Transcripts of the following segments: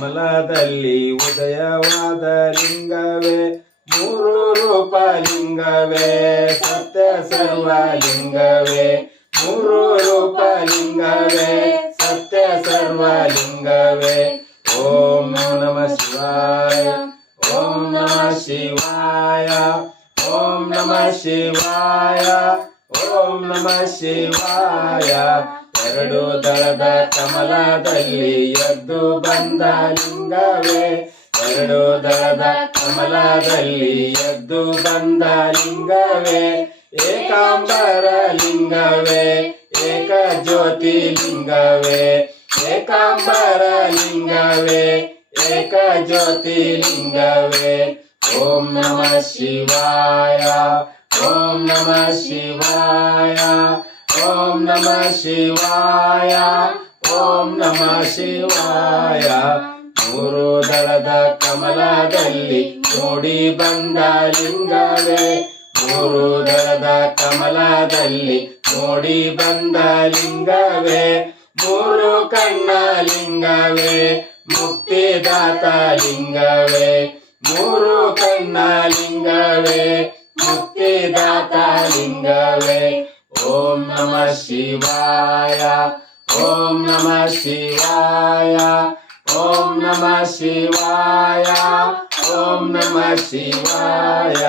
ಕಮಲದಲ್ಲಿ ಉದಯವಾದ ಲಿಂಗವೇ, ಮೂರು ರೂಪ ಲಿಂಗವೇ ಸತ್ಯ ಸರ್ವ ಲಿಂಗವೇ ಮೂರು ರೂಪ ಲಿಂಗವೇ ಸತ್ಯ ಸರ್ವ ಲಿಂಗವೇ ಓಂ ನಮ ಶಿವಾಯ, ಓಂ ನಮ ಶಿವಾಯ, ಓಂ ನಮ ಶಿವಾಯ, ಓಂ ನಮ ಶಿವಾಯ. ಎರಡು ದಳದ ಕಮಲದಲ್ಲಿ ಎದ್ದು ಬಂದ ಲಿಂಗವೇ. ಎರಡು ದಳದ ಕಮಲದಲ್ಲಿ ಎದ್ದು ಬಂದ ಲಿಂಗವೇ. ಏಕಾಂಬರ ಲಿಂಗವೇ ಏಕ ಜ್ಯೋತಿ ಲಿಂಗವೇ. ಏಕಾಂಬರ ಲಿಂಗವೇ ಏಕ ಜ್ಯೋತಿ ಲಿಂಗವೇ. ಓಂ ನಮ ಶಿವಾಯ, ಓಂ ನಮ ಶಿವಾಯ. ಓಂ ನಮ ಶಿವಾಯ ಓಂ ನಮ ಶಿವಾಯ ಮೂರು ದಳದ ಕಮಲದಲ್ಲಿ ಮೂಡಿ ಬಂದ ಲಿಂಗವೇ ಮೂರು ದಳದ ಕಮಲದಲ್ಲಿ ಮೂಡಿ ಬಂದ ಲಿಂಗವೇ ಮೂರು ಕಣ್ಣ ಲಿಂಗವೇ ಮುಕ್ತಿದಾತ ಲಿಂಗವೇ ಮೂರು ಕಣ್ಣ ಲಿಂಗವೇ ಮುಕ್ತಿದಾತ ಲಿಂಗವೇ ಓಂ ನಮ ಶಿವಾಯ ಓಂ ನಮ ಶಿವಾಯ ಓಂ ನಮ ಶಿವಾಯ ಓಂ ನಮ ಶಿವಾಯ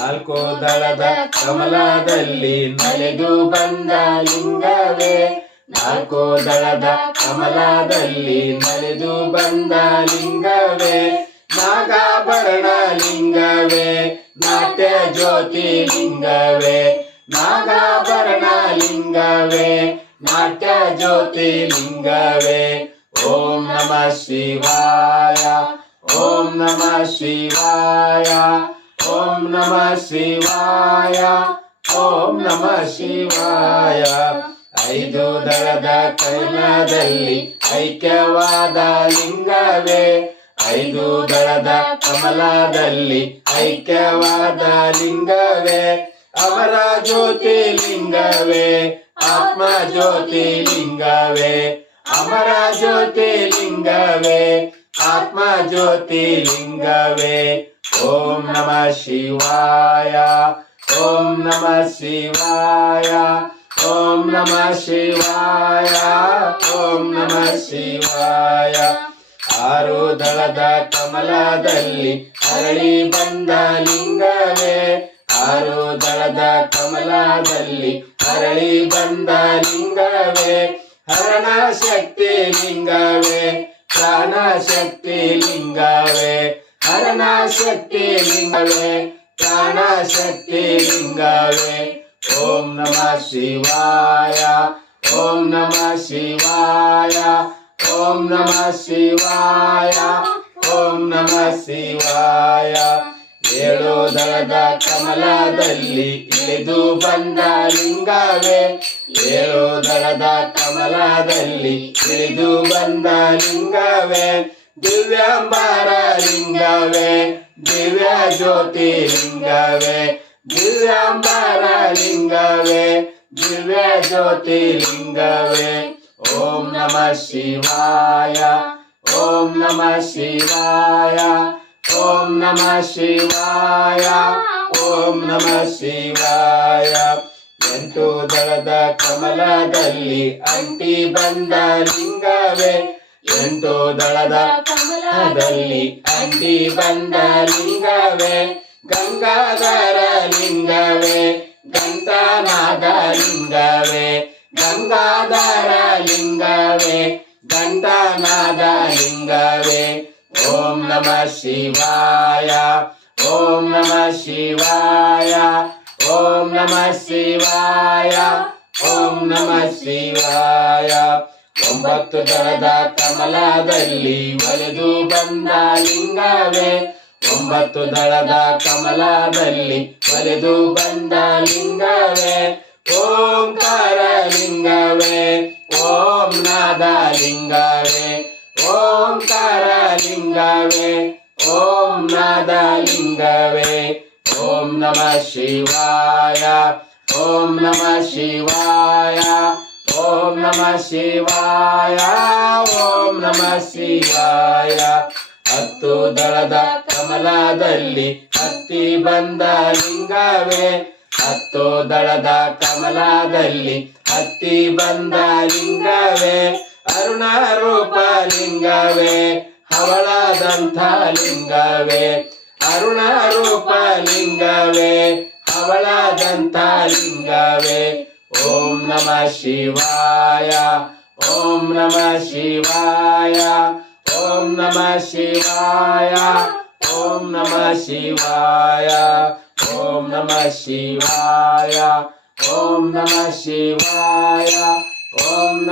ನಾಲ್ಕು ದಳದ ಕಮಲದಲ್ಲಿ ನಡೆದು ಬಂದ ಲಿಂಗವೇ. ನಾಲ್ಕು ದಳದ ಕಮಲದಲ್ಲಿ ನಡೆದು ಬಂದ ಲಿಂಗವೇ. ನಾಗಾಭರಣ ಲಿಂಗವೇ. ನಾಟ್ಯ ಜ್ಯೋತಿ ಲಿಂಗವೇ. ನಾಗಾಭರಣ ಲಿಂಗವೇ, ನಾಟ್ಯ ಜ್ಯೋತಿ ಲಿಂಗವೇ. ಓಂ ನಮ ಶಿವಾಯ, ಓಂ ನಮ ಶಿವಾಯ, ಓಂ ನಮ ಶಿವಾಯ, ಓಂ ನಮ ಶಿವಾಯ. ಐದು ದಳದ ಕರ್ಣದಲ್ಲಿ ಐಕ್ಯವಾದ ಲಿಂಗವೇ. ಐದು ದಳದ ಕಮಲದಲ್ಲಿ ಐಕ್ಯವಾದ ಲಿಂಗವೇ. ಅಮರ ಜ್ಯೋತಿ ಲಿಂಗವೇ ಆತ್ಮ ಜ್ಯೋತಿ ಲಿಂಗವೇ ಅಮರ ಜ್ಯೋತಿ ಲಿಂಗವೇ ಆತ್ಮ ಜ್ಯೋತಿ ಲಿಂಗವೇ ಓಂ ನಮ ಶಿವಾಯ, ಓಂ ನಮ ಶಿವಾಯ, ಓಂ ನಮ ಶಿವಾಯ, ಓಂ ನಮ ಶಿವಾಯ. ಆರು ದಳದ ಕಮಲದಲ್ಲಿ ಅರಳಿ ಬಂದ ಲಿಂಗವೇ ಆರು ದಳದ ಕಮಲದಲ್ಲಿ ಅರಳಿ ಬಂದ ಲಿಂಗವೇ ಹರಣ ಶಕ್ತಿ ಲಿಂಗವೇ ಪ್ರಾಣ ಶಕ್ತಿ ಲಿಂಗವೇ ಹರಣ ಶಕ್ತಿ ಲಿಂಗವೇ ಪ್ರಾಣ ಶಕ್ತಿ ಲಿಂಗವೇ. ಓಂ ನಮ ಶಿವಾಯ, ಓಂ ನಮ ಶಿವಾಯ, ಓಂ ನಮ ಶಿವಾಯ, ಓಂ ನಮ ಶಿವಾಯ. ಏಳು ದಳದ ಕಮಲದಲ್ಲಿ ಇಳಿದು ಬಂದ ಲಿಂಗವೇ. ಏಳೋದಳದ ಕಮಲದಲ್ಲಿ ಇಳಿದು ಬಂದ ಲಿಂಗವೇ. ದಿವ್ಯಾಂಬಾರ ಲಿಂಗವೇ, ದಿವ್ಯ ಜ್ಯೋತಿ ಲಿಂಗವೇ. ದಿವ್ಯಾಂಬಾರ ಲಿಂಗವೇ, ದಿವ್ಯ ಜ್ಯೋತಿ ಲಿಂಗವೇ. ಓಂ ನಮ ಶಿವಾಯ, ಓಂ ನಮ ಶಿವಾಯ. ನಮ ಶಿವಾಯ ಓಂ ನಮ ಶಿವಾಯ ಎಂಟು ದಳದ ಕಮಲದಲ್ಲಿ ಅಂಟಿ ಬಂದ ಲಿಂಗವೇ. ಎಂಟು ದಳದ ಕಮಲದಲ್ಲಿ ಅಂಟಿ ಬಂದ ಲಿಂಗವೇ. ಗಂಗಾಧರ ಲಿಂಗವೇ ಗಂಗಾನಾಗ ಲಿಂಗವೇ. ಗಂಗಾಧರ ಲಿಂಗವೇ ಗಂಟನಾದ ಲಿಂಗವೇ. ಓಂ ನಮ ಶಿವಾಯ ಓಂ ನಮ ಶಿವಾಯ ಓಂ ನಮ ಶಿವಾಯ ಓಂ ನಮ ಶಿವಾಯ ಒಂಬತ್ತು ದಳದ ಕಮಲದಲ್ಲಿ ಒಲೆದು ಬಂದ ಲಿಂಗವೇ. ಒಂಬತ್ತು ದಳದ ಕಮಲದಲ್ಲಿ ಒಲೆದು ಬಂದ ಲಿಂಗವೇ. ಓಂಕಾರ ಲಿಂಗವೇ. ಓಂ ನಾದ ಲಿಂಗವೇ. ಓಂಕಾರ ಲಿಂಗವೇ ಓಂ ನಾದ ಲಿಂಗವೇ ಓಂ ನಮ ಶಿವಾಯ, ಓಂ ನಮ ಶಿವಾಯ, ಓಂ ನಮಃ ಶಿವಾಯ, ಓಂ ನಮಃ ಶಿವಾಯ. ಹತ್ತು ದಳದ ಕಮಲದಲ್ಲಿ ಹತ್ತಿ ಬಂದ ಲಿಂಗವೇ, ಹತ್ತು ದಳದ ಕಮಲದಲ್ಲಿ ಹತ್ತಿ ಬಂದ ಲಿಂಗವೇ ಅರುಣ ರೂಪ ಲಿಂಗವೇ. ಹವಳದಂಥ ಲಿಂಗವೇ ಅರುಣ ರೂಪ ಲಿಂಗವೇ ಹವಳದಂಥ ಲಿಂಗವೇ ಓಂ ನಮಃ ಶಿವಾಯ ಓಂ ನಮಃ ಶಿವಾಯ ಓಂ ನಮಃ ಶಿವಾಯ ಓಂ ನಮಃ ಶಿವಾಯ ಓಂ ನಮಃ ಶಿವಾಯ ಓಂ ನಮಃ ಶಿವಾಯ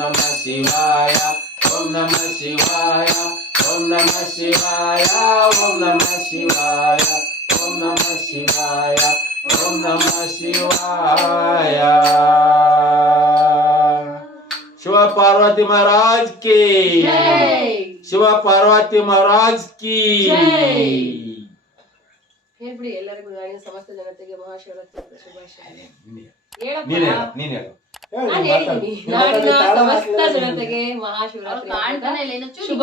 ನಮಃ ಶಿವಾಯ ಓಂ ನಮಃ ಶಿವಾಯ ಓಂ ನಮಃ ಶಿವಾಯ ಓಂ ನಮಃ ಶಿವಾಯ ಓಂ ನಮಃ ಶಿವಾಯ ಓಂ ನಮಃ ಶಿವಾಯ ಶಿವ ಪಾರ್ವತಿ ಮಹಾರಾಜ್ ಕಿ ಶಿವ ಪಾರ್ವತಿ ಮಹಾರಾಜ್ ಕಿ ಹೇಳ್ಬಿಡಿ ಎಲ್ಲರಿಗೂ ಸಮಸ್ತ ಜನತೆಗೆ ಮಹಾಶಿವರಾತ್ರಿ ಶುಭಾಶಯ. ನೀನು ಹೇಳು ನೀನ್ ಹೇಳು. ನಾನು ಹೇಳಿದ್ದೀನಿ ನಾಡಿನ ಸಮಸ್ತ ಜನತೆಗೆ ಮಹಾಶಿವರಾತ್ರಿ ಶುಭ